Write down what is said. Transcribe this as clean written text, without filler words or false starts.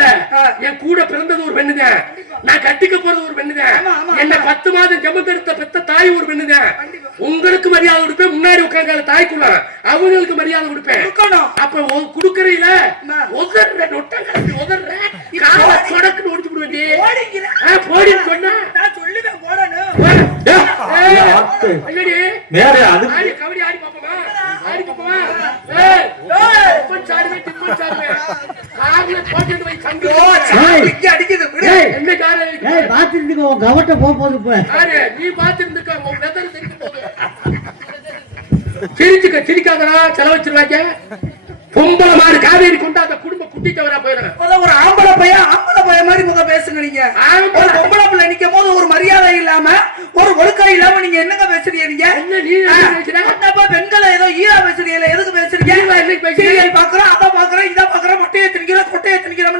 இல்ல, என் கூட பிறந்தது ஒரு பெண்ணுங்க, நான் கட்டிக்க போறது ஒரு பெண்ணுங்க, என்ன 10 மாதம் ஜெபத்தெடுத்த பெத்த தாய் ஒரு பெண்ணுங்க. உங்களுக்கு மரியாதை கொடுப்பேன், முன்னாடி உட்கார்ந்து தாய்க்குள்ள அவங்களுக்கு மரியாதை கொடுப்பேன். அப்ப குடுக்கறையில உதர்ற நொட்டங்க உதர்ற கால தொடக்குன்னு ஒடிச்சு விடுவேன். போடி சொன்னா நான் சொல்லுவேன் போடணும். நேரே அது கபடி ஆடி பாப்போமா, ஆடி பாப்போமா? கவட்ட போகுது நீ பாத்துருந்துக்க சிரிச்சுக்க, சிரிக்காதடா, செலவு வச்சிருவாங்க. பொம்பளை மாடு காவேரி கொண்டாந்த குடும்ப குட்டி தவறா போயிடுங்க. ஒரு ஆம்பளை பையன் மாதிரி முத பேசுங்க. நீங்க ஒரு பொம்பளை பிள்ளை நிக்கும் போது ஒரு மரியாதை இல்லாம, ஒரு ஒழுக்கம் இல்லாம நீங்க என்னங்க பேசுறீங்க? நீங்க என்ன நீ